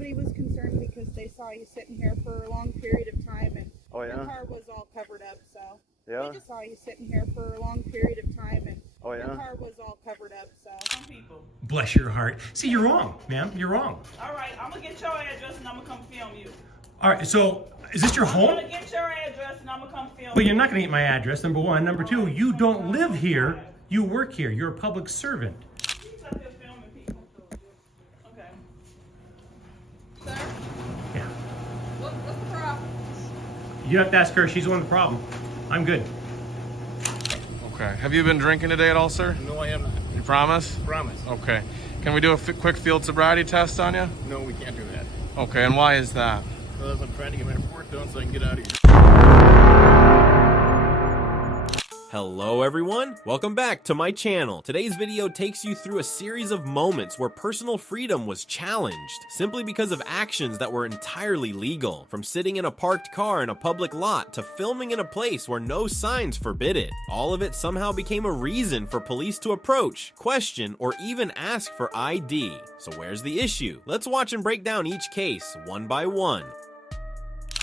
somebody was concerned because they saw you sitting here for a long period of time, and Oh, yeah? your car was all covered up, so. Yeah? They just saw you sitting here for a long period of time, and Oh, yeah? your car was all covered up, so. Some people. Bless your heart. See, you're wrong, ma'am. You're wrong. All right, I'm gonna get your address and I'm gonna come film you. All right, so is this your I'm home? gonna get your address and I'm gonna come film But you. you're not going to get my address, number one. Number two, you don't live here. You work here. You're a public servant. He's up here filming people. Okay. Sir, Yeah. what's the problem? You have to ask her. She's the one with the problem. I'm good. Okay. Have you been drinking today at all, sir? No, I am not. You promise? Promise. Okay. Can we do a quick field sobriety test on you? No, we can't do that. Okay, and why is that? Because I'm trying to get my report done so I can get out of here. Hello everyone, welcome back to my channel. Today's video takes you through a series of moments where personal freedom was challenged, simply because of actions that were entirely legal. From sitting in a parked car in a public lot to filming in a place where no signs forbid it. All of it somehow became a reason for police to approach, question, or even ask for ID. So where's the issue? Let's watch and break down each case, one by one.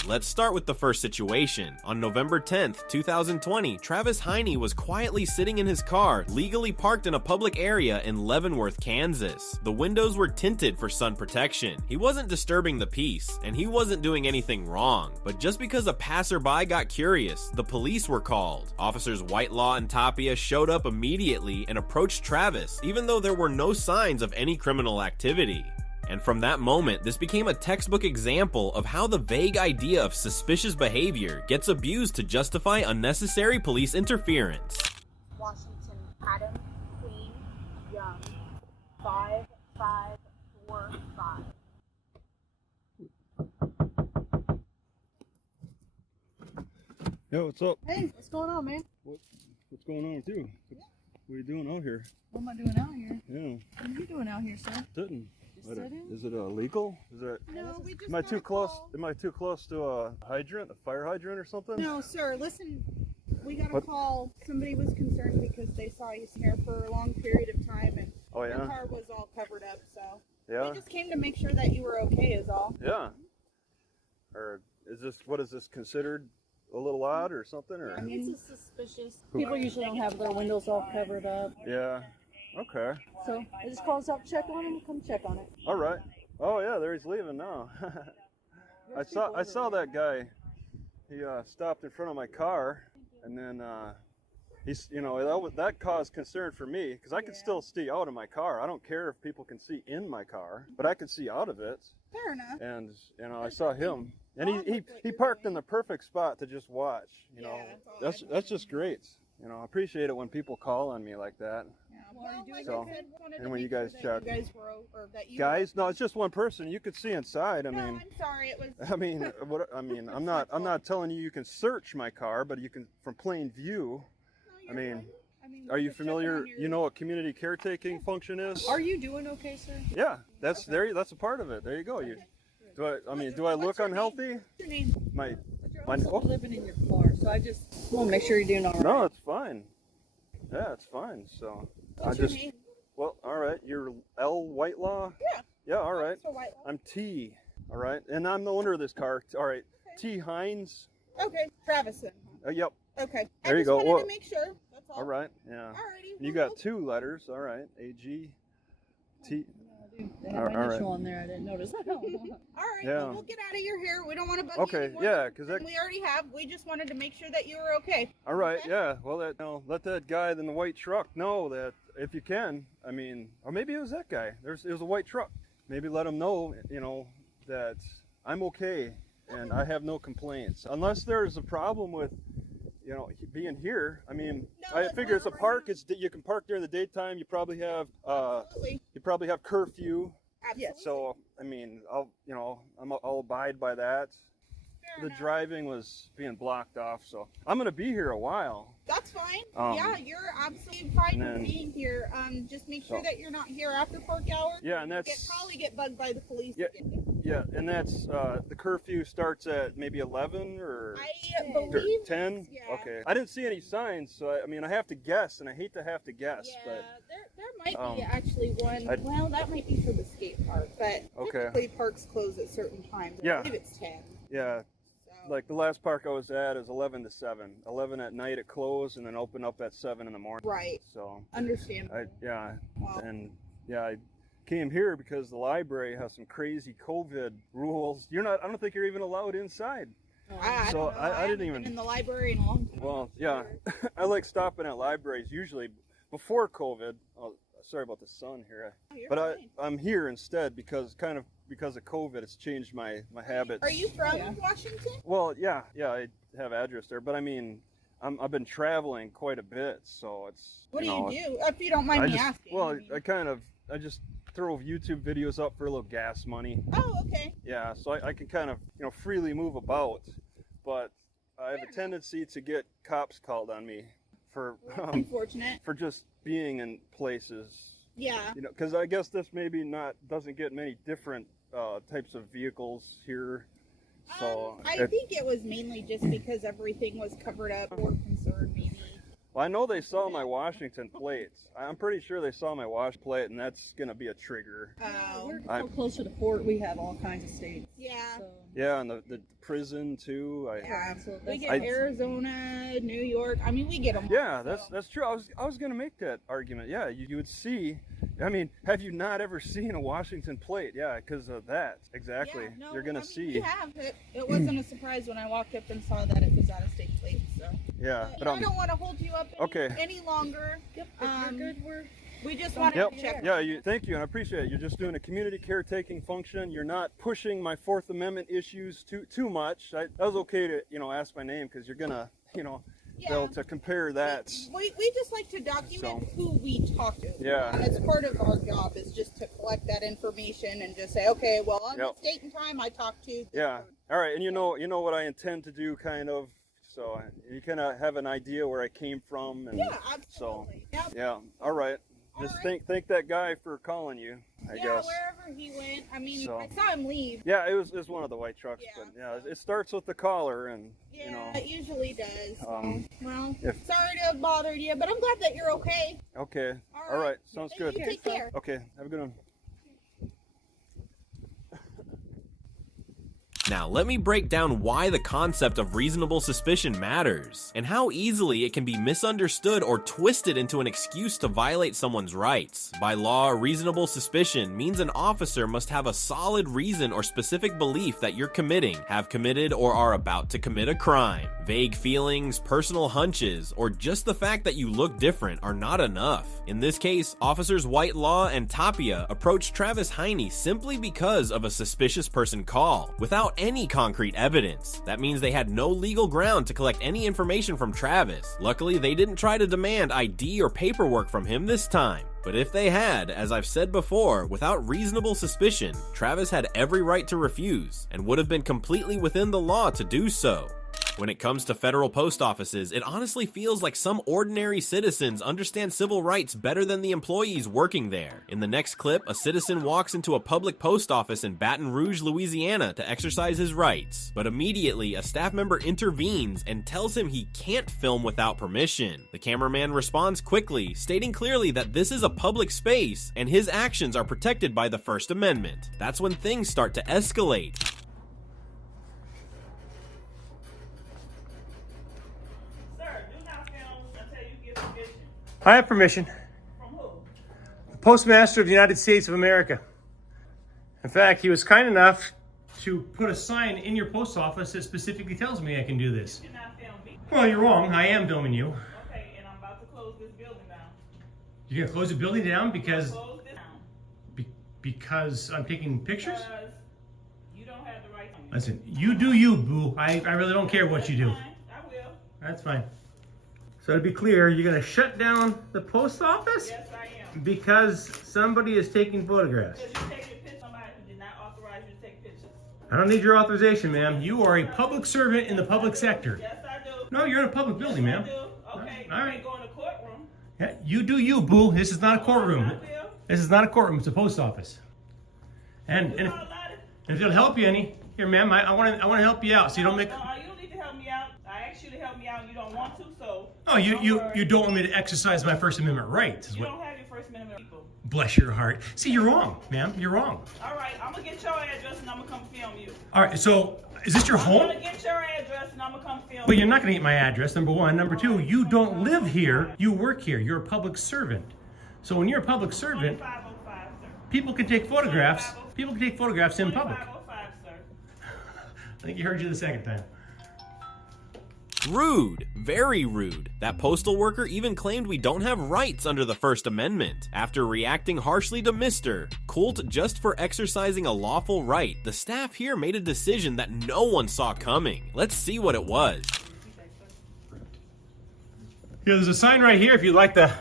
Let's start with the first situation. On November 10th, 2020, Travis Heine was quietly sitting in his car, legally parked in a public area in Leavenworth, Kansas. The windows were tinted for sun protection. He wasn't disturbing the peace, and he wasn't doing anything wrong. But just because a passerby got curious, the police were called. Officers Whitelaw and Tapia showed up immediately and approached Travis, even though there were no signs of any criminal activity. And from that moment, this became a textbook example of how the vague idea of suspicious behavior gets abused to justify unnecessary police interference. Washington, Adam, Queen, Young, 5545. Yo, what's up? Hey, what's going on, man? What's going on with you? What are you doing out here? What am I doing out here? Yeah, What are you doing out here, sir? sitting. Just sitting? Is it illegal? Is it? No, we just Am I got too a close? call. Am I too close to a hydrant, a fire hydrant or something? No, sir, listen, we got a What? call. Somebody was concerned because they saw you here for a long period of time, and Oh, your yeah? car was all covered up, so. Yeah? We just came to make sure that you were okay is all. Yeah. Or what is this considered a little odd or something? Or? mean, It's a suspicious. People usually don't have their windows all covered up. Yeah. Okay. So I just called us up, check on them, come check on it. All right. Oh, yeah, there he's leaving now. I saw that guy. He stopped in front of my car, and then he's, that caused concern for me because I could still see out of my car. I don't care if people can see in my car, but I can see out of it. fair enough. And I saw him, and he parked in the perfect spot to just watch. Yeah, That's just great. I appreciate it when people call on me like that. Yeah, well, like So, I said, wanted and to when you make sure guys that check. you guys were, or that you Guys, no, it's just one person. You could see inside. No, I'm sorry. It was. I'm not telling you can search my car, but you can from plain view. No, I mean, you're fine. Are you just checking familiar? on your- You know what community caretaking function is? Are you doing okay, sir? Yeah, that's That's a part of it. There you go. Do I look What's your name? unhealthy? What's your name? My I'm living in your car, so I just want to make sure you're doing all right. No, it's fine. Yeah, it's fine. So What's your name? well, all right. You're L Whitelaw. Yeah. Yeah, all right. Mr. White. I'm T. All right, and I'm the owner of this car. All right, Okay. T Hines. Okay, Travison. Yep. Okay. There I you just go. wanted Well, to make sure. That's all. All right. Yeah. Alrighty. You got two letters. All right. A G T. They have All my right. initial on there. I didn't notice. All right. Yeah. Well, we'll get out of your hair. We don't want to bug Okay. you anymore Yeah, because than we already have. We just wanted to make sure that you were okay. All right. Okay. Yeah. Well, let that guy in the white truck know that if you can. Or maybe it was that guy. It was a white truck. Maybe let him know. That I'm okay and I have no complaints. Unless there's a problem with, being here. I mean, No, I it's figure it's a not park. right. You can park during the daytime. You probably have Absolutely. curfew. Absolutely. So I mean, I'll abide by that. Fair The enough. driving was being blocked off, so I'm gonna be here a while. That's fine. Um, Yeah, you're absolutely fine and then- with being here. Just make sure So- that you're not here after park hours. Yeah, and You that's probably get bugged by the police. Yeah. again. yeah, and that's the curfew starts at maybe 11 or I believe 10. yeah. Okay, I didn't see any signs, so I mean I have to guess, and I hate to have to guess, Yeah, but there might Might be actually one. Well, that might be for the skate park, but typically parks close at certain times. Yeah. I believe it's 10. Yeah. So. Like the last park I was at is 11 to 7. 11 at night it closed and then open up at 7 in the morning. Right. So. Understandable. Wow. And I came here because the library has some crazy COVID rules. I don't think you're even allowed inside. I So don't know. I didn't haven't even. been in the library in a long time. Well, yeah. I like stopping at libraries usually before COVID. Oh, sorry about the sun here. But I'm here instead because of COVID, it's changed my habits. Are you from Washington? Well, yeah, I have address there, but I mean, I've been traveling quite a bit, so it's. What do you do? If you don't mind me asking. Well, I just throw YouTube videos up for a little gas money. Oh, okay. Yeah, so I can kind of freely move about, but I have a tendency to get cops called on me for Unfortunate. for just being in places. Yeah. Because I guess this maybe doesn't get many different types of vehicles here. So I think it was mainly just because everything was covered up or concerned, maybe. Well, I know they saw my Washington plates. I'm pretty sure they saw my Wash plate, and that's gonna be a trigger. We're so close to the port. We have all kinds of states. Yeah. So. Yeah, and the prison too. Yeah. Absolutely. We get Arizona, New York. I mean, we get them. Yeah, that's true. I was gonna make that argument. Yeah, you would see. I mean, have you not ever seen a Washington plate? Yeah, because of that. Exactly. Yeah, no, You're gonna see. We have it. It wasn't a surprise when I walked up and saw that it was out of state plate. So. Yeah, but I don't want to hold you up any longer. Yep. If we're good. We just want Yep. to check. Yeah, thank you, and I appreciate it. You're just doing a community caretaking function. You're not pushing my Fourth Amendment issues too much. That was okay to ask my name because you're gonna be able to compare that. We just like to document who we talk to. Yeah. And it's part of our job is just to collect that information and just say, okay, well, on this date and time I talked to. Yeah. All right, and you know what I intend to do, kind of. So you kind of have an idea where I came from. And yeah, absolutely. So, yeah. All right. Just thank that guy for calling you, I guess. Wherever he went. I mean, I saw him leave. Yeah, it was one of the white trucks, but it starts with the collar, and it usually does. Well, sorry to have bothered you, but I'm glad that you're okay. Okay. All right. Sounds good. You take care. Okay. Have a good one. Now, let me break down why the concept of reasonable suspicion matters, and how easily it can be misunderstood or twisted into an excuse to violate someone's rights. By law, reasonable suspicion means an officer must have a solid reason or specific belief that you're committing, have committed, or are about to commit a crime. Vague feelings, personal hunches, or just the fact that you look different are not enough. In this case, officers Whitelaw and Tapia approached Travis Heine simply because of a suspicious person call, without any concrete evidence. That means they had no legal ground to collect any information from Travis. Luckily, they didn't try to demand ID or paperwork from him this time. But if they had, as I've said before, without reasonable suspicion, Travis had every right to refuse, and would have been completely within the law to do so. When it comes to federal post offices, it honestly feels like some ordinary citizens understand civil rights better than the employees working there. In the next clip, a citizen walks into a public post office in Baton Rouge, Louisiana to exercise his rights. But immediately, a staff member intervenes and tells him he can't film without permission. The cameraman responds quickly, stating clearly that this is a public space and his actions are protected by the First Amendment. That's when things start to escalate. I have permission. From who? The Postmaster of the United States of America. In fact, he was kind enough to put a sign in your post office that specifically tells me I can do this. You cannot film me. Well, you're wrong. I am filming you. Okay, and I'm about to close this building down. You're going to close the building down because... Close this down. Because I'm taking pictures? Because you don't have the right to me. Listen, you do you, boo. I really don't care what you do. Fine. I will. That's fine. So to be clear, you're going to shut down the post office? Yes, I am. Because somebody is taking photographs. Because you're taking a picture of somebody who did not authorize you to take pictures. I don't need your authorization, ma'am. You are a public servant in the public sector. Yes, I do. No, you're in a public building, ma'am. I do. Okay, All you right. ain't going to courtroom. Yeah, you do you, boo. This is not a courtroom. I will. This is not a courtroom. It's a post office. And if it'll help you any, here, ma'am, I want to help you out so you don't make... No, you don't need to help me out. I asked you to help me out and you don't want to, so... Oh, you don't want me to exercise my First Amendment rights. You don't have your First Amendment people. Bless your heart. See, you're wrong, ma'am. You're wrong. All right, I'm gonna get your address and I'm gonna come film you. All right, so is this your I'm home? gonna get your address and I'm gonna come film But you. you're not going to get my address, number one. Number two, you don't live here. You work here. You're a public servant. So when you're a public servant, 2505, sir. people can take photographs. People can take photographs in public. 2505, sir. I think you heard you the second time. Rude. Very rude. That postal worker even claimed we don't have rights under the First Amendment. After reacting harshly to Mr. Colt just for exercising a lawful right, the staff here made a decision that no one saw coming. Let's see what it was. Here, there's a sign right here. If you'd like to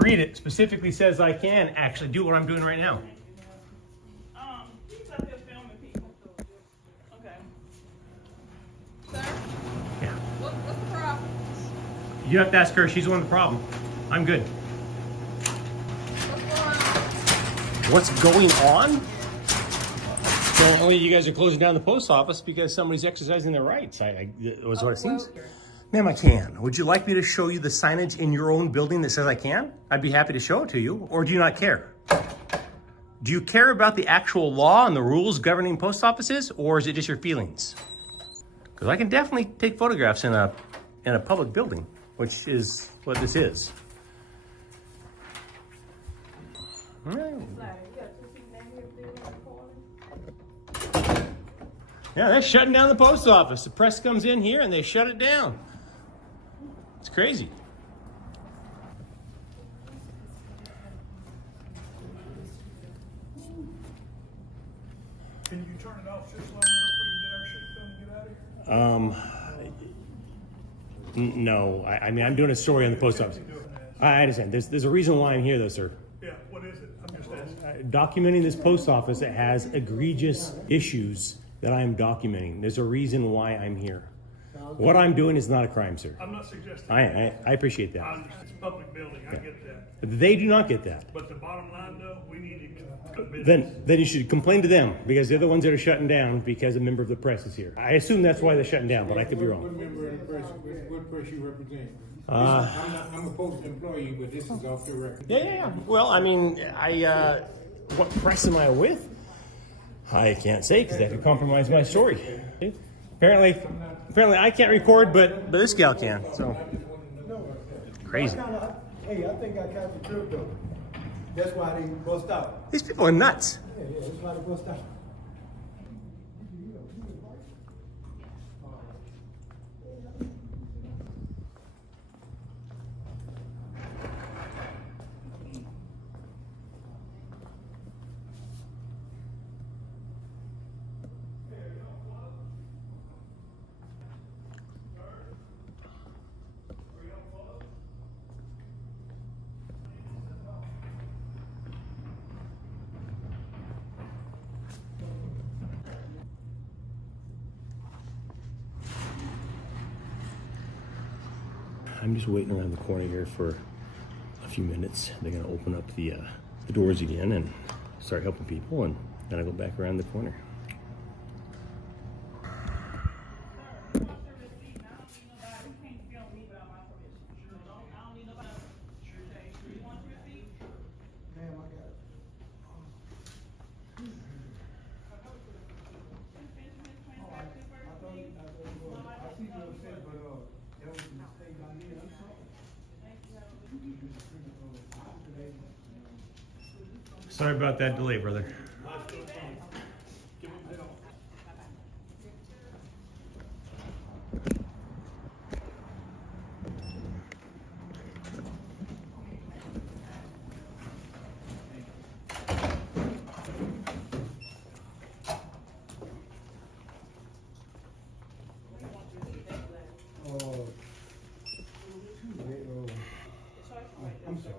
read it, specifically says I can actually do what I'm doing right now. He's up here filming people. Okay. Sir, Yeah. what's the problem? You have to ask her. She's the one with the problem. I'm good. What's going on? What's going on? Apparently, you guys are closing down the post office because somebody's exercising their rights. That was what it seems. Ma'am, I can. Would you like me to show you the signage in your own building that says I can? I'd be happy to show it to you. Or do you not care? Do you care about the actual law and the rules governing post offices, or is it just your feelings? Because I can definitely take photographs in a public building, which is what this is. Yeah, they're shutting down the post office. The press comes in here and they shut it down. It's crazy. Can you turn it off just long enough we can get our shit done and get out of here? No. I mean, I'm doing a story on the post office. I understand. There's a reason why I'm here, though, sir. Yeah, what is it? I'm just asking. Documenting this post office that has egregious issues that I'm documenting. There's a reason why I'm here. What I'm doing is not a crime, sir. I'm not suggesting. I appreciate that. It's a public building, I get that. But they do not get that. But the bottom line though, we need to commit. Then you should complain to them because they're the ones that are shutting down because a member of the press is here. I assume that's why they're shutting down, but I could be What wrong. member of the press, what press you represent? I'm a post employee, but this is off the record. Yeah. Well, I mean, what press am I with? I can't say because that could compromise my story. Apparently I can't record, but this gal can. So crazy. Hey, I think I caught the trip though. That's why they bust out. These people are nuts. Yeah, that's why they bust out. I'm just waiting around the corner here for a few minutes. They're going to open up the doors again and start helping people, and then I go back around the corner. Sorry about that delay, brother. I'm sorry.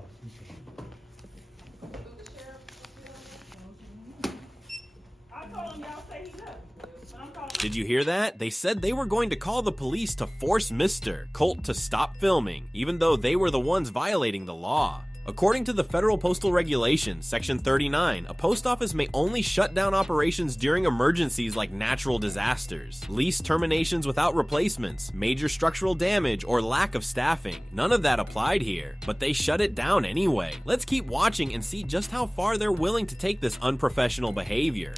Did you hear that? They said they were going to call the police to force Mr. Colt to stop filming, even though they were the ones violating the law. According to the Federal Postal Regulations, Section 39, a post office may only shut down operations during emergencies like natural disasters, lease terminations without replacements, major structural damage, or lack of staffing. None of that applied here, but they shut it down anyway. Let's keep watching and see just how far they're willing to take this unprofessional behavior.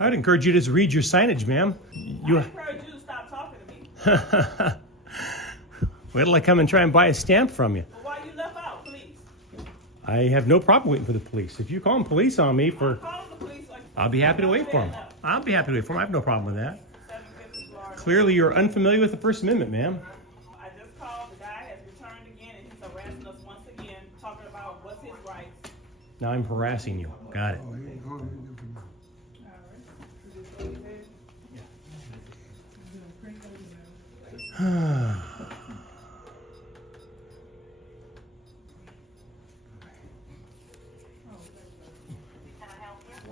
I'd encourage you to just read your signage, ma'am. I encourage you to stop talking to me. Wait till I come and try and buy a stamp from you. Why you left out, please? I have no problem waiting for the police. If you call police on me for, Call the police. I'll be happy to wait for them. I'll be happy to wait for them. I have no problem with that. Clearly, you're unfamiliar with the First Amendment, ma'am. I just called. The guy has returned again, and he's harassing us once again, talking about what's his rights. Now I'm harassing you. Got it.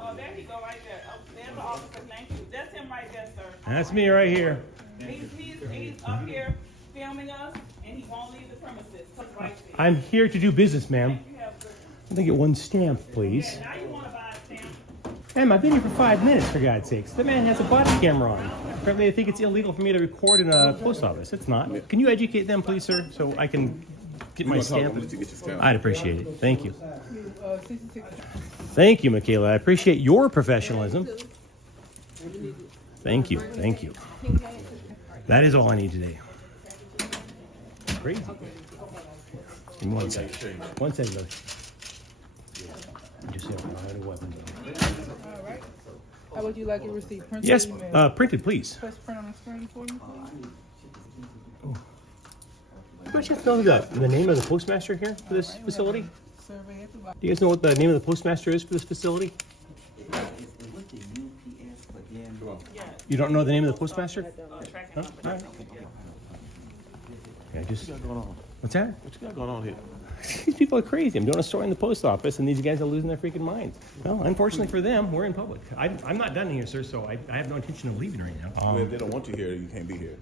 Oh, there he go right there. Oh, there's the officer. Thank you. That's him right there, sir. That's me right here. He's up here filming us, and he won't leave the premises. Right there. I'm here to do business, ma'am. You have good. I'd like to get one stamp, please. Yeah, now you want to buy a stamp. Ma'am, I've been here for 5 minutes, for God's sakes. The man has a body camera on. Apparently, they think it's illegal for me to record in a post office. It's not. Can you educate them, please, sir, so I can get my stamp? I'd appreciate it. Thank you. Thank you, Michaela. I appreciate your professionalism. Thank you. Thank you. That is all I need today. Crazy. Give me 1 second. 1 second, brother. Just have a weapon. All right. How would you like your receipt? Printed Yes, or emailed? printed, please. Press print on the screen for me, please. How much you have to know the name of the postmaster here for this facility? Survey at the bottom. Do you guys know what the name of the postmaster is for this facility? You don't know the name of the postmaster? Huh? All right. Yeah, just. What's that? What you got going on here? These people are crazy. I'm doing a story in the post office, and these guys are losing their freaking minds. Well, unfortunately for them, we're in public. I'm not done here, sir, so I have no intention of leaving right now. Well, if they don't want you here, you can't be here.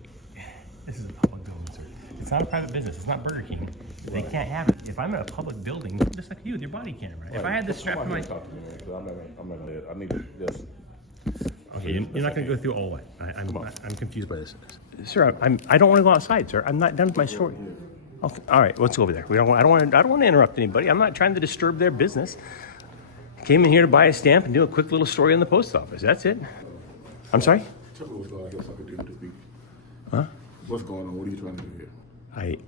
This is a public building, sir. It's not a private business. It's not Burger King. They can't have it. If I'm in a public building, just like you with your body camera. If I had this strap to my... I'm not gonna, I need to just... Okay, you're not going to go through all that. I'm confused by this. Sir, I don't want to go outside, sir. I'm not done with my story. All right, let's go over there. I don't want to interrupt anybody. I'm not trying to disturb their business. Came in here to buy a stamp and do a quick little story in the post office. That's it. I'm sorry? Tell me what's going on. I guess I could do this week. Huh? What's going on? What are you trying to do here?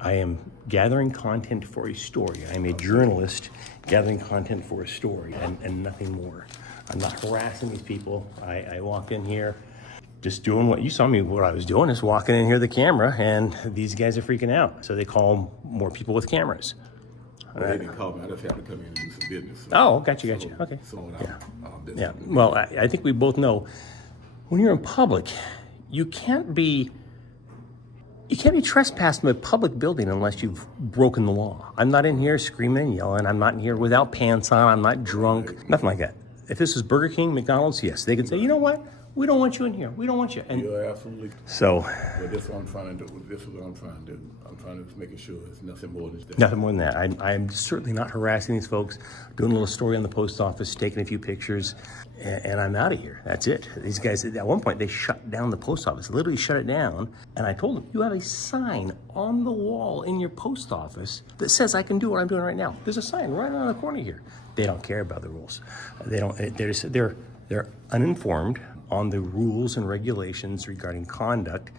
I am gathering content for a story. I'm a journalist gathering content for a story and nothing more. I'm not harassing these people. I walked in here just doing what you saw me, what I was doing is walking in here with the camera, and these guys are freaking out. So they call more people with cameras. Well, they didn't call me. I just had to come in and do some business. So, Oh, gotcha. Okay. Yeah. Well, I think we both know when you're in public, you can't be trespassed in a public building unless you've broken the law. I'm not in here screaming and yelling. I'm not in here without pants on. I'm not drunk. Nothing like that. If this was Burger King, McDonald's, yes, they could say, you know what? We don't want you in here. We don't want you. And you're absolutely. So. But this is what I'm trying to do. This is what I'm trying to do. I'm trying to make sure it's nothing more than that. Nothing more than that. I'm certainly not harassing these folks. Doing a little story on the post office, taking a few pictures, and I'm out of here. That's it. These guys, at one point, they shut down the post office. Literally shut it down. And I told them, you have a sign on the wall in your post office that says I can do what I'm doing right now. There's a sign right on the corner here. They don't care about the rules. They don't. They're uninformed on the rules and regulations regarding conduct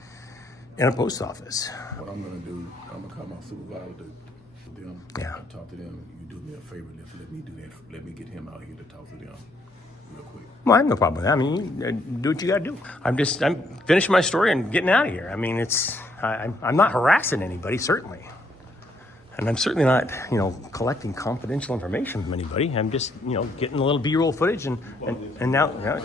in a post office. What I'm going to do, I'm going to call my supervisor to them. Yeah. I talk to them. You do me a favor. Let me do that. Let me get him out here to talk to them real quick. Well, I have no problem with that. I mean, do what you got to do. I'm finishing my story and getting out of here. I mean, I'm not harassing anybody, certainly. And I'm certainly not, collecting confidential information from anybody. I'm just, getting a little B-roll footage and now.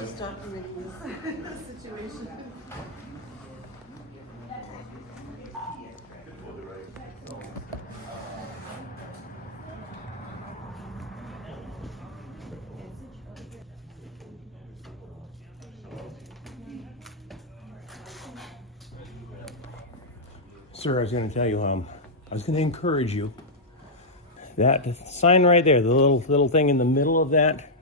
Sir, I was going to tell you, I was going to encourage you. That sign right there, the little thing in the middle of that,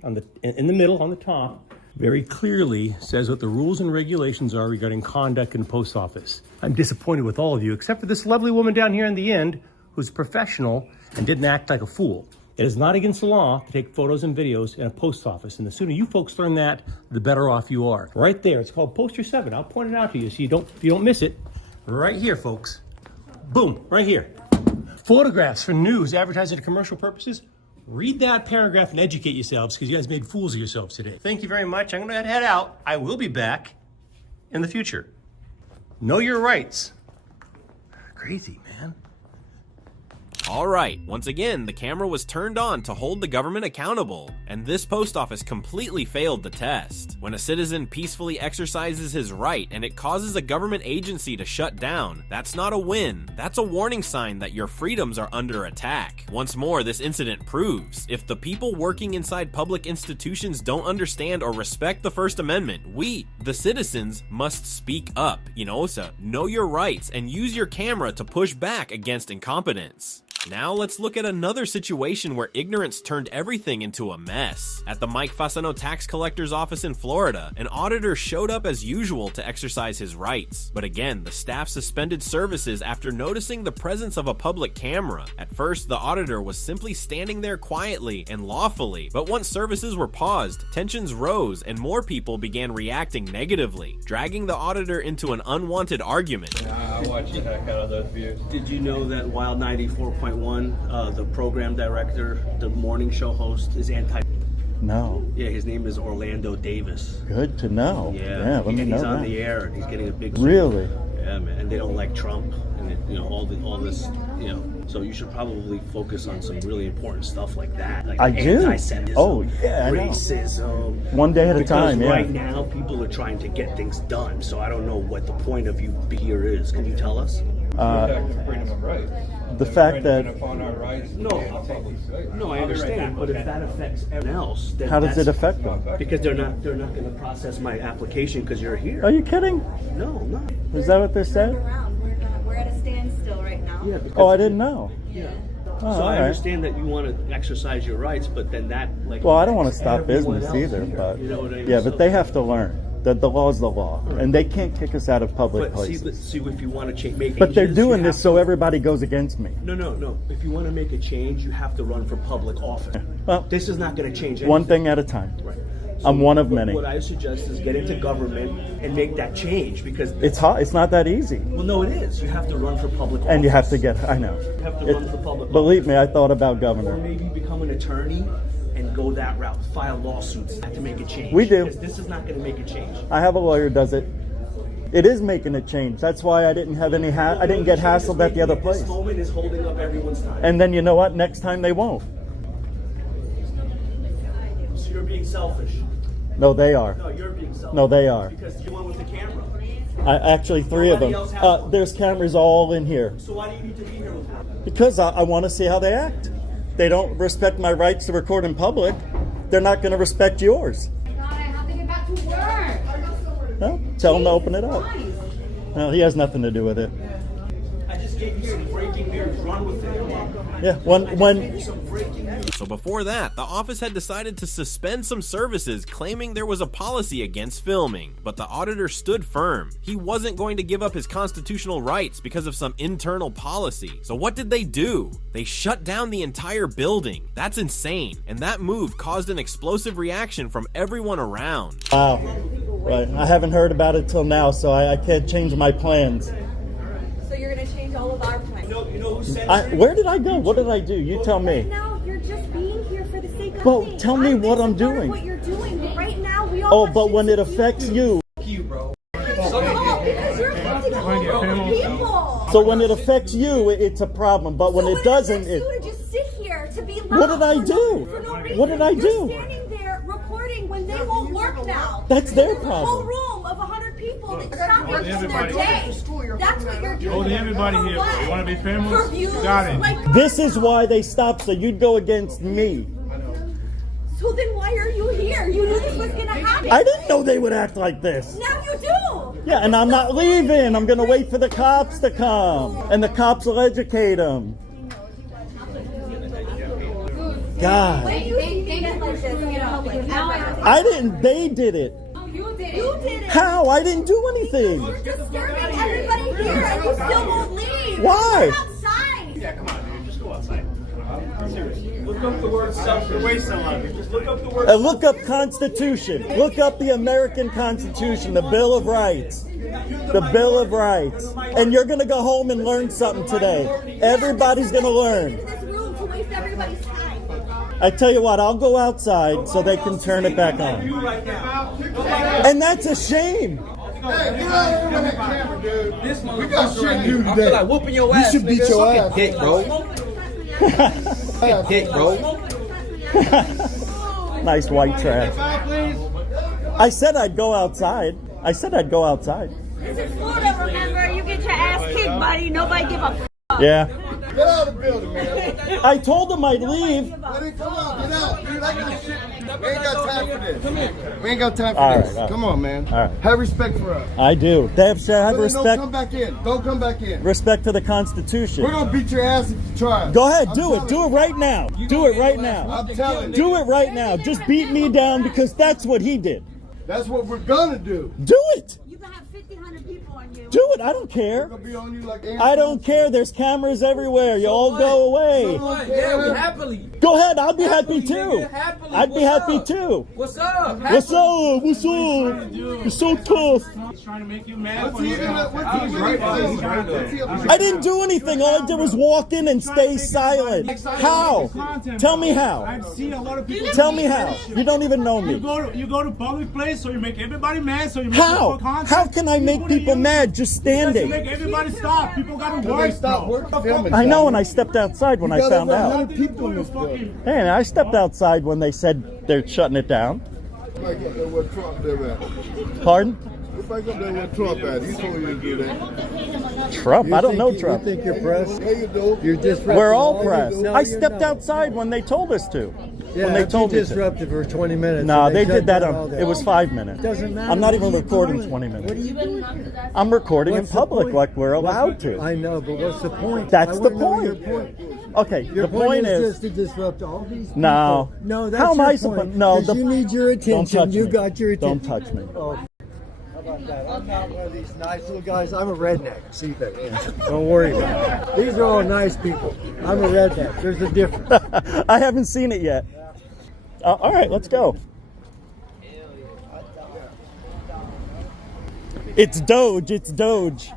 in the middle, on the top, very clearly says what the rules and regulations are regarding conduct in the post office. I'm disappointed with all of you, except for this lovely woman down here in the end, who's professional and didn't act like a fool. It is not against the law to take photos and videos in a post office, and the sooner you folks learn that, the better off you are. Right there, it's called Poster 7. I'll point it out to you so you don't miss it. Right here, folks. Boom, right here. Photographs for news, advertising, and commercial purposes. Read that paragraph and educate yourselves, because you guys made fools of yourselves today. Thank you very much. I'm going to head out. I will be back in the future. Know your rights. Crazy, man. Alright, once again, the camera was turned on to hold the government accountable, and this post office completely failed the test. When a citizen peacefully exercises his right and it causes a government agency to shut down, that's not a win. That's a warning sign that your freedoms are under attack. Once more, this incident proves, if the people working inside public institutions don't understand or respect the First Amendment, we, the citizens, must speak up. So know your rights and use your camera to push back against incompetence. Now let's look at another situation where ignorance turned everything into a mess. At the Mike Fasano tax collector's office in Florida, an auditor showed up as usual to exercise his rights. But again, the staff suspended services after noticing the presence of a public camera. At first, the auditor was simply standing there quietly and lawfully, but once services were paused, tensions rose and more people began reacting negatively, dragging the auditor into an unwanted argument. I watched the heck out of those views. Did you know that Wild 94.1, the program director, the morning show host, is anti? No. Yeah, his name is Orlando Davis. Good to know. Yeah, let me know he's on that. the air and he's getting a big. Really? Yeah, man. And they don't like Trump, and all this. So you should probably focus on some really important stuff like that. Like I do. Anti-Semitism, Oh yeah, racism. One day at a time. Because Yeah. right now people are trying to get things done. So I don't know what the point of you here is. Can you tell us? Freedom of right. The fact that No, I understand, but if that affects everyone else, then how does it affect them? Because they're not going to process my application because you're here. Are you kidding? No, I'm not. Is that what they said? We're at a standstill right now. Yeah. Oh, I didn't know. Yeah. Oh, So all I right. understand that you want to exercise your rights, but then that Well, I don't want to stop everyone business else either, here, but you know what I mean? yeah, So- but they have to learn that the law is the law, and they can't kick us out of public But places. see, if you want to make But they're changes, you doing have this so everybody goes against me. No. If you want to make a change, you have to run for public office. Well, This is not going to change anything. one thing at a time. Right. I'm one of many. What I suggest is get into government and make that change because It's hard. It's not that easy. Well, no, it is. You have to run for public office. And you have to get. I know. You have to run for public Believe me, I thought about Or governor. maybe become an attorney and go that route. File lawsuits to make a change. We do. Because this is not going to make a change. I have a lawyer who does it. It is making a change. That's why I didn't have any. I didn't get hassled at the other place. This moment is holding up everyone's time. And then you know what? Next time they won't. So you're being selfish. No, they are. No, you're being selfish. No, they are. Because you're one with the camera. Actually, three of them. Nobody else has one. There's cameras all in here. So why do you need to be here with one? Because I want to see how they act. They don't respect my rights to record in public. They're not going to respect yours. God, I have to get back to work. No, tell them to open it up. No, he has nothing to do with it. I just came here to breaking news. Run with it. Yeah, when So before that, the office had decided to suspend some services, claiming there was a policy against filming. But the auditor stood firm. He wasn't going to give up his constitutional rights because of some internal policy. So what did they do? They shut down the entire building. That's insane. And that move caused an explosive reaction from everyone around. wow, right. I haven't heard about it till now, so I can't change my plans. So you're gonna change all of our plans. You know who said Where did I go? What did I do? You tell me. Right now, you're just being here for the sake of Well, being. tell me what I'm part of doing. What you're doing, but right now we all. Oh, have but shit when to it do. affects you. Oh, because you're affecting all of the people. So when it affects you, it's a problem. But when So it doesn't, affects you to just sit here to be loud. What did I for no- do? for no reason. What did I You're do? standing there recording when they won't work now. That's their There's a whole problem. room of 100 people that's not working their day. That's what you're doing. Hold everybody For here. what? You want to be famous? For views? Got it. Like, This is why they stopped, so you'd go against me. So then why are you here? You knew this was gonna happen. I didn't know they would act like this. Now you do. Yeah, and I'm not leaving. I'm gonna wait for the cops to come, and the cops will educate them. God. They did it like this in public. I didn't. They did it. You did. You did it. How? I didn't do anything. You're disturbing everybody here, and you still won't leave. Why? Go outside. Yeah, come on, dude. Just go outside. Seriously. Look up the word self. You're wasting a lot. Just look up the word Look up Constitution. Look up the American Constitution, the Bill of Rights. The Bill of Rights. And you're going to go home and learn something today. Everybody's going to learn. In this room to waste everybody's time. I tell you what, I'll go outside so they can turn it back on. And that's a shame. Hey, get out of that camera, dude. We got shit to do today. I feel like whooping your ass. You should beat your ass. Dick, bro. Dick, bro. Nice white trash. I said I'd go outside. I said I'd go outside. This is Florida, remember? You get your ass kicked, buddy. Nobody give a f***. Yeah. Get out of the building, man. I told them I'd leave. Buddy, come on, get out, dude. I got shit. We ain't got time for this. Come here. We ain't got time for All this. right. Come on, man. All right. Have respect for us. I do. They have Don't respect. come back in. Don't come back in. Respect for the Constitution. We're gonna beat your ass if you try. Go ahead, do it. Do it right now. Do it right now. I'm telling you. Do it right now. Just beat me down because that's what he did. That's what we're gonna do. Do it. You can have 1,500 people on you. Do it. I don't care. We're gonna be on you like I don't care. There's cameras everywhere. You all go away. Yeah, we happily. Go ahead. I'll be happy too. nigga, happily. I'd be happy too. What's up? What's up? What's up? You're so tough. He's trying to make you mad. What's he I didn't do anything. All I did was walk in and stay silent. How? Tell me how. I've seen a lot of people. Tell me how. You don't even know You me. go to public place, so you make everybody mad. So you make How? content. How can I make people mad just Because you standing? make everybody stop. People gotta work. Stop working. Filming. I know, and I stepped outside when I found out. 100 people in this building. Hey, I stepped outside when they said they're shutting it down. Like up there where Trump live at. Pardon? If I go there where Trump at, he told you to do that. Trump? I don't know Trump. You think you're press? Yeah, you do. You're just. We're all press. I stepped outside when they told us to. When they told me to. Disrupted for 20 minutes. No, they did that it was 5 minutes. Doesn't matter. I'm not even What are you recording doing? 20 minutes. What are you doing? I'm recording What's in the public point? like we're allowed to. I know, but what's the point? That's I the wanna know point. Your point. Okay, Your the point is just to disrupt all these people. No. No, that's How am your I point. supposed? No, 'Cause you need your attention. Don't touch You me. got your attention. Don't touch me. Oh. How about that? I'm not one of these nice little guys. I'm a redneck. See that? Don't worry about it. These are all nice people. I'm a redneck. There's a difference. I haven't seen it yet. All right, let's go. It's Doge. It's Doge.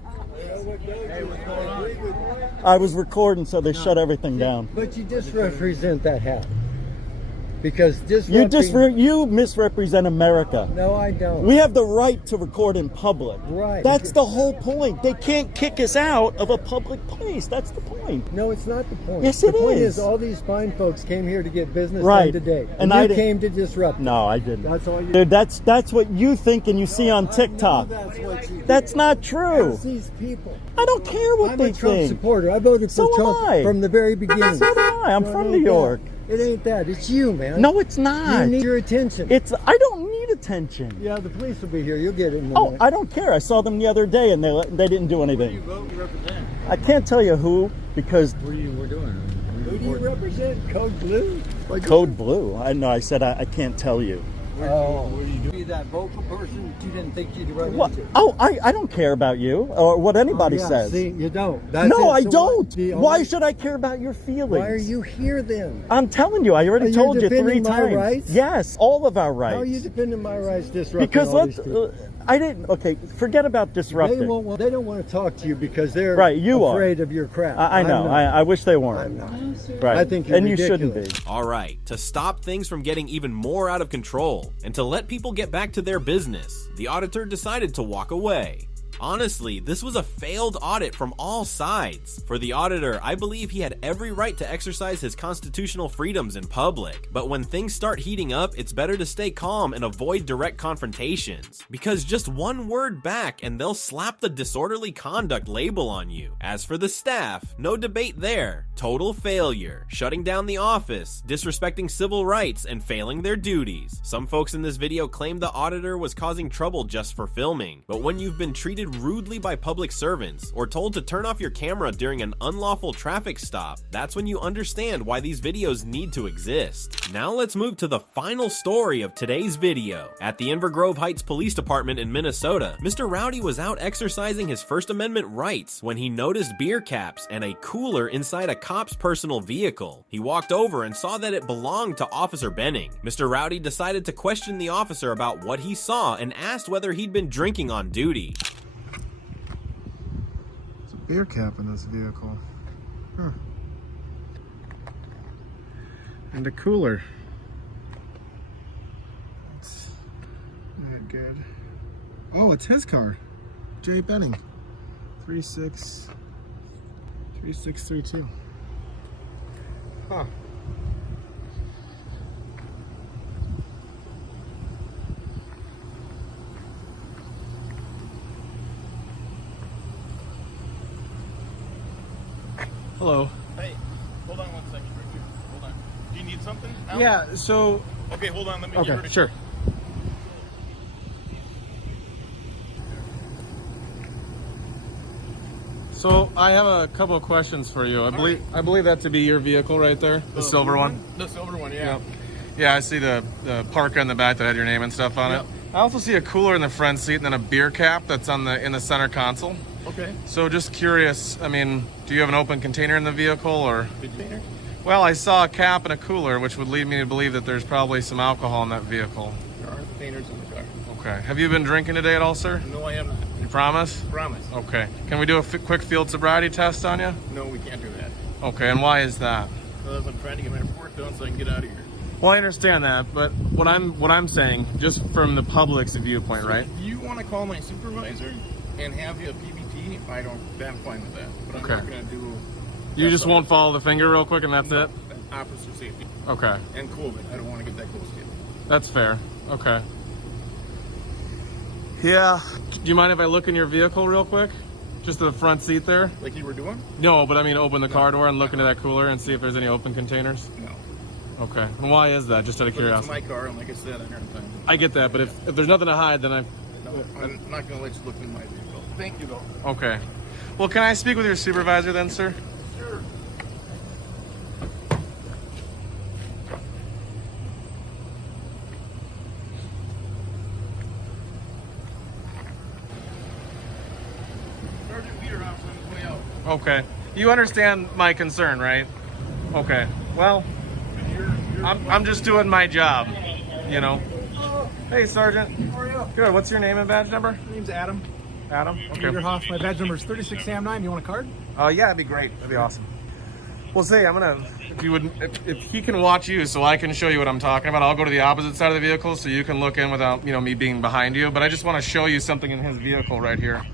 I was recording, so they shut everything down. But you just represent that hat. Because disrupting... You misrepresent America. No, I don't. We have the right to record in public. Right. That's the whole point. They can't kick us out of a public place. That's the point. No, it's not the point. Yes, the it point is. all these fine folks came here to get business Right. done today. And you I came to disrupt. No, I didn't. That's all you Dude, that's what you think and you see on TikTok. That's not true. Ask these people. I don't care what I'm they a Trump think. supporter. I voted for So am Trump I. from the very beginning. So am I. I'm from New York. It ain't that. It's you, man. No, it's not. You need your attention. I don't need attention. Yeah, the police will be here. You'll get it in a Oh, minute. I don't care. I saw them the other day and they didn't do anything. Who do you represent? I can't tell you who because What are you doing? Who do you represent? Code Blue? Code Blue. I know. I said I can't tell you. Oh, you that vocal person you didn't think you'd run What? into? Oh, I don't care about you or what anybody Yeah, says. See, you don't. That's No, it. I So don't. the Why only- should I care about your feelings? Why are you here then? I'm telling you, I already Are you told you 3 defending my times. rights? Yes, all of our rights. How are you defending my rights disrupting Because all let's. these people? I didn't. Okay, forget about disrupting. They don't want to talk to you because they're Right, you afraid of your crap. I know. I'm not. I wish they weren't. I'm not. Right. I think you're and ridiculous. you shouldn't be. Alright, to stop things from getting even more out of control, and to let people get back to their business, the auditor decided to walk away. Honestly, this was a failed audit from all sides. For the auditor, I believe he had every right to exercise his constitutional freedoms in public. But when things start heating up, it's better to stay calm and avoid direct confrontations. Because just one word back and they'll slap the disorderly conduct label on you. As for the staff, no debate there. Total failure. Shutting down the office, disrespecting civil rights, and failing their duties. Some folks in this video claim the auditor was causing trouble just for filming. But when you've been treated rudely by public servants, or told to turn off your camera during an unlawful traffic stop, that's when you understand why these videos need to exist. Now let's move to the final story of today's video. At the Inver Grove Heights Police Department in Minnesota, Mr. Rowdy was out exercising his First Amendment rights when he noticed beer caps and a cooler inside a cop's personal vehicle. He walked over and saw that it belonged to Officer Benning. Mr. Rowdy decided to question the officer about what he saw and asked whether he'd been drinking on duty. Beer cap in this vehicle. Huh. And a cooler. That's not good. Oh, it's his car. Jay Benning. 3632. Huh. Hello. Hey, hold on 1 second, right here. Hold on. Do you need something? Alex? Yeah, so... Okay, hold on. Let me Okay, get rid of sure. So I have a couple of questions for you. I believe that to be your vehicle right there, the silver one. The silver one, yeah. Yep. Yeah, I see the Parker in the back that had your name and stuff on it. I also see a cooler in the front seat and then a beer cap that's in the center console. Okay. So just curious, I mean, do you have an open container in the vehicle or? Container? Well, I saw a cap and a cooler, which would lead me to believe that there's probably some alcohol in that vehicle. There are containers in the car. Okay. Have you been drinking today at all, sir? No, I am not. You promise? Promise. Okay. Can we do a quick field sobriety test on you? No, we can't do that. Okay, and why is that? Because I'm trying to get my report done so I can get out of here. Well, I understand that, but what I'm saying, just from the public's viewpoint, So right? if you want to call my supervisor and have you a PBT, I'm fine with that. But I'm not going to do... You just won't follow the finger real quick and that's it? Officer safety. Okay. And COVID. I don't want to get that close to you. That's fair. Okay. Yeah. Do you mind if I look in your vehicle real quick? Just the front seat there? Like you were doing? No, but I mean open the car door and look into that cooler and see if there's any open containers? No. Okay. And why is that? Just out of curiosity. It's my car, and like I said, I'm here in time. I get that, but if there's nothing to hide, then No, I'm not going to let you look in my vehicle. Thank you, though. Okay. Well, can I speak with your supervisor then, sir? Sure. Sergeant Peter, officer, on his way out. Okay. You understand my concern, right? Okay. Well, I'm just doing my job, you know. Hey, Sergeant. How are you? Good. What's your name and badge number? My name's Adam. Adam? Okay. Peter Hoff. My badge number is 36Sam9. You want a card? Yeah, that'd be great. That'd be awesome. Well, say, I'm gonna, if he can watch you so I can show you what I'm talking about, I'll go to the opposite side of the vehicle so you can look in without, me being behind you. But I just want to show you something in his vehicle right here.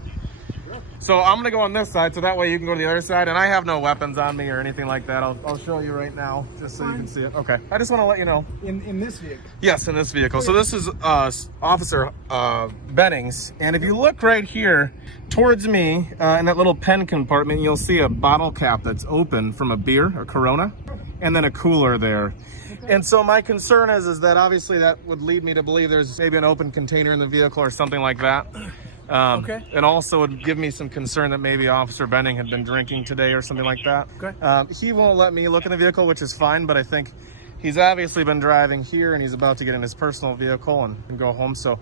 So I'm gonna go on this side so that way you can go to the other side. And I have no weapons on me or anything like that. I'll show you right now just so you can see it. Okay. I just want to let you know. In this vehicle? Yes, in this vehicle. So this is Officer Bennings. And if you look right here towards me in that little pen compartment, you'll see a bottle cap that's open from a beer, a Corona, and then a cooler there. And so my concern is that obviously that would lead me to believe there's maybe an open container in the vehicle or something like that. And also would give me some concern that maybe Officer Benning had been drinking today or something like that. Okay. He won't let me look in the vehicle, which is fine, but I think he's obviously been driving here and he's about to get in his personal vehicle and go home. So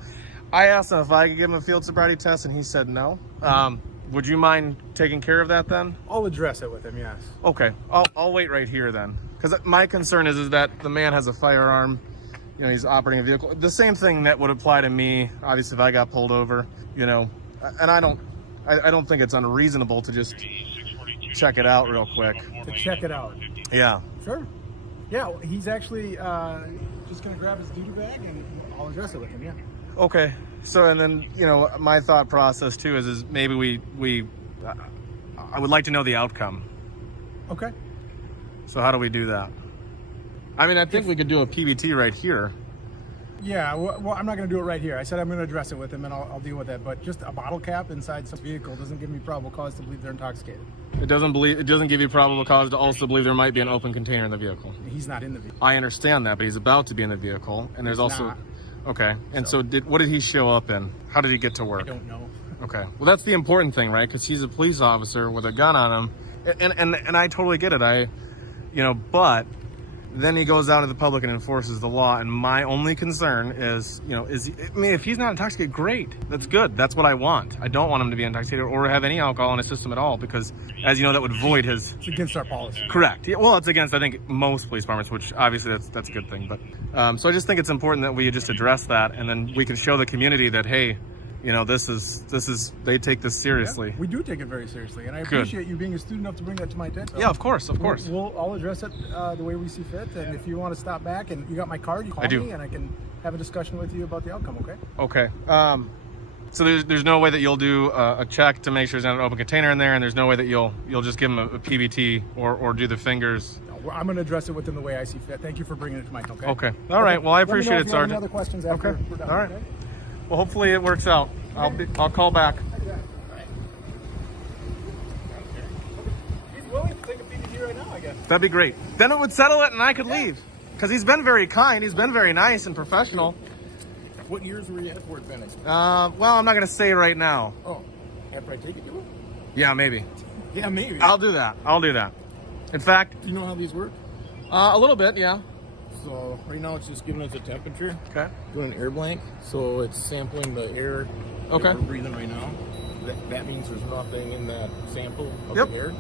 I asked him if I could give him a field sobriety test and he said no. Would you mind taking care of that then? I'll address it with him, yes. Okay, I'll wait right here then. Because my concern is that the man has a firearm, he's operating a vehicle. The same thing that would apply to me, obviously, if I got pulled over, and I don't think it's unreasonable to just check it out real quick. To check it out? Yeah. Sure. Yeah, he's actually just going to grab his duty bag and I'll address it with him, yeah. Okay. So, and then, you know, my thought process too is maybe I would like to know the outcome. Okay. So how do we do that? I mean, I think we could do a PBT right here. Yeah, well, I'm not going to do it right here. I said I'm going to address it with him, and I'll deal with that. But just a bottle cap inside some vehicle doesn't give me probable cause to believe they're intoxicated. It doesn't give you probable cause to also believe there might be an open container in the vehicle. He's not in the vehicle. I understand that, but he's about to be in the vehicle, and there's also not. Okay. And so what did he show up in? How did he get to work? I don't know. Okay. Well, that's the important thing, right? Because he's a police officer with a gun on him, and I totally get it. But then he goes out to the public and enforces the law. And my only concern is, if he's not intoxicated, great. That's good. That's what I want. I don't want him to be intoxicated or have any alcohol in his system at all, because, as you know, that would void his. It's against our policy. Correct. Yeah, well, it's against, I think, most police departments, which obviously that's a good thing. But so I just think it's important that we just address that, and then we can show the community that, hey, this is they take this seriously. Yeah, we do take it very seriously, and I appreciate you being a student enough to bring that to my attention. Yeah, of course. I'll address it the way we see fit, and if you want to stop back and you got my card, you call me, and I can have a discussion with you about the outcome. Okay. Okay. So there's no way that you'll do a check to make sure there's not an open container in there, and there's no way that you'll just give them a PBT or do the fingers. No, I'm going to address it with them the way I see fit. Thank you for bringing it to my attention. Okay. All right. Well, I appreciate it, Sergeant. Any other questions after we're done? All right. Okay? Well, hopefully it works out. I'll call back. He's willing to take a PBT right now, I guess. That'd be great. Then it would settle it, and I could leave. Because he's been very kind. He's been very nice and professional. What years were you at Fort Benning? Well, I'm not going to say right now. Oh, after I take it, you will? Yeah, maybe. Yeah, maybe. I'll do that. In fact... Do you know how these work? A little bit, yeah. So right now it's just giving us a temperature. Okay. Doing an air blank. So it's sampling the air that we're breathing right now. That means there's nothing in that sample of the air.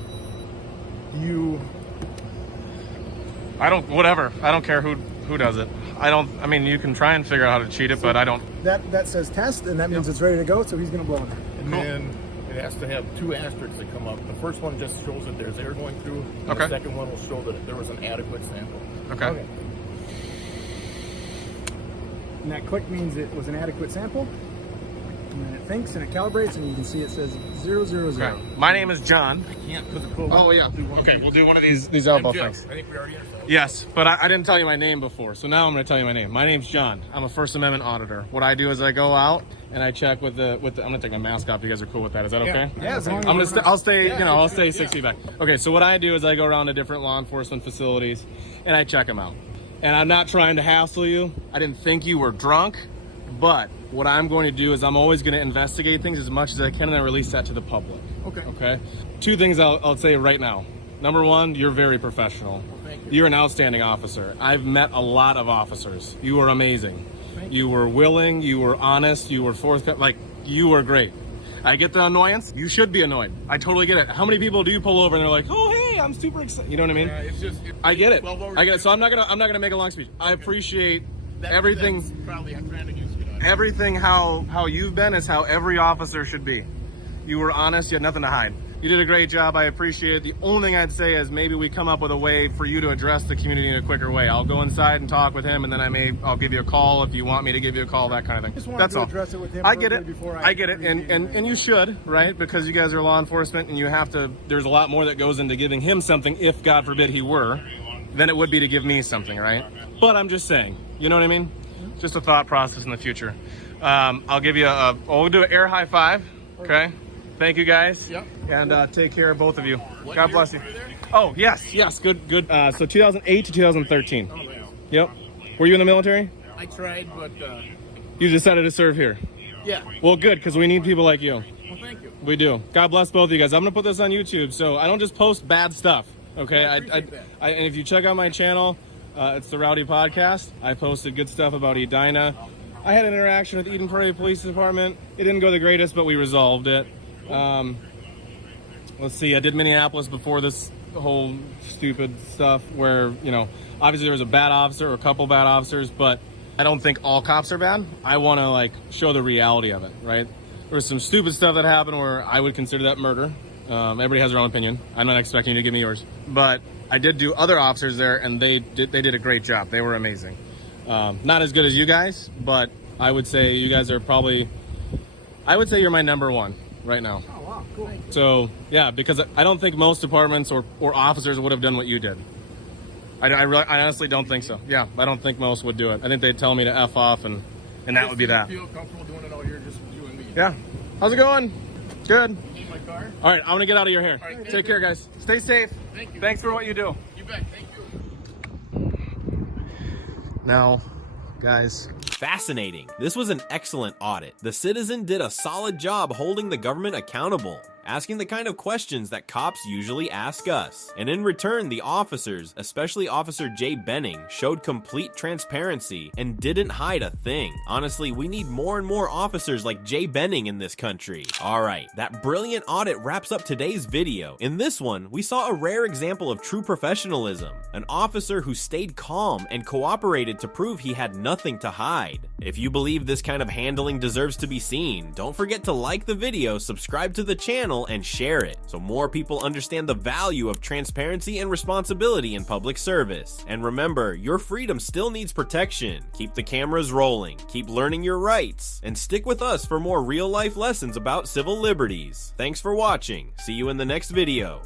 I don't care who does it. I mean, you can try and figure out how to cheat it, but I don't. That says test, and that means it's ready to go, so he's going to blow it. And then it has to have two asterisks that come up. The first one just shows that there's air going through. And the second one will show that there was an adequate sample. Okay. And that click means it was an adequate sample. And then it thinks and it calibrates, and you can see it says 000. Okay. My name is John. I can't because of COVID. Oh, yeah. Okay, we'll do one of these elbow things. I think we already understand. Yes, but I didn't tell you my name before, so now I'm going to tell you my name. My name's John. I'm a First Amendment auditor. What I do is I go out and I check with the. I'm going to take my mask off. You guys are cool with that? Is that okay? Yeah. As long as I'll stay 6 feet back. Okay, so what I do is I go around to different law enforcement facilities and I check them out. And I'm not trying to hassle you. I didn't think you were drunk, but what I'm going to do is I'm always going to investigate things as much as I can, and I release that to the public. Okay. Two things I'll say right now. Number one, you're very professional. Thank you. You're an outstanding officer. I've met a lot of officers. You were amazing. You were willing, you were honest, you were forthcoming. You were great. I get the annoyance. You should be annoyed. I totally get it. How many people do you pull over and they're like, "Oh, hey, I'm super excited." You know what I mean? I get it. So I'm not gonna make a long speech. I appreciate everything. Everything how you've been is how every officer should be. You were honest. You had nothing to hide. You did a great job. I appreciate it. The only thing I'd say is maybe we come up with a way for you to address the community in a quicker way. I'll go inside and talk with him, and then I'll give you a call if you want me to give you a call, that kind of thing. That's all. Address it with him. I get it. I get it, and you should, right? Because you guys are law enforcement, and you have to. There's a lot more that goes into giving him something, if God forbid he were, than it would be to give me something, right? But I'm just saying, you know what I mean? Just a thought process in the future. I'll give you we'll do an air high five, okay? Thank you, guys. Yep. And take care of both of you. God bless you. Oh, yes. Good. So 2008 to 2013. Oh, yeah. Yep. Were you in the military? I tried, but... You decided to serve here? Yeah. Well, good, because we need people like you. Well, thank you. We do. God bless both of you guys. I'm going to put this on YouTube, so I don't just post bad stuff, okay? I appreciate that. And if you check out my channel, it's the Rowdy Podcast. I posted good stuff about Edina. I had an interaction with Eden Prairie Police Department. It didn't go the greatest, but we resolved it. Let's see, I did Minneapolis before this whole stupid stuff where, obviously there was a bad officer or a couple bad officers, but I don't think all cops are bad. I want to show the reality of it, right? There was some stupid stuff that happened where I would consider that murder. Everybody has their own opinion. I'm not expecting you to give me yours, but I did do other officers there, and they did a great job. They were amazing. Not as good as you guys, but I would say you guys are probably, I would say you're my number one right now. Oh, wow, cool. So, yeah, because I don't think most departments or officers would have done what you did. I honestly don't think so. Yeah, I don't think most would do it. I think they'd tell me to F off, and that would be that. Feel comfortable doing it out here, just you and me. Yeah. How's it going? Good. You need my car? All right, I'm going to get out of your hair. All right, Take care, guys. Stay safe. Thank you. Thanks for what you do. You bet. Thank you. Now, guys. Fascinating. This was an excellent audit. The citizen did a solid job holding the government accountable, asking the kind of questions that cops usually ask us. And in return, the officers, especially Officer Jay Benning, showed complete transparency and didn't hide a thing. Honestly, we need more and more officers like Jay Benning in this country. Alright, that brilliant audit wraps up today's video. In this one, we saw a rare example of true professionalism. An officer who stayed calm and cooperated to prove he had nothing to hide. If you believe this kind of handling deserves to be seen, don't forget to like the video, subscribe to the channel, and share it so more people understand the value of transparency and responsibility in public service. And remember, your freedom still needs protection. Keep the cameras rolling, keep learning your rights, and stick with us for more real-life lessons about civil liberties. Thanks for watching. See you in the next video.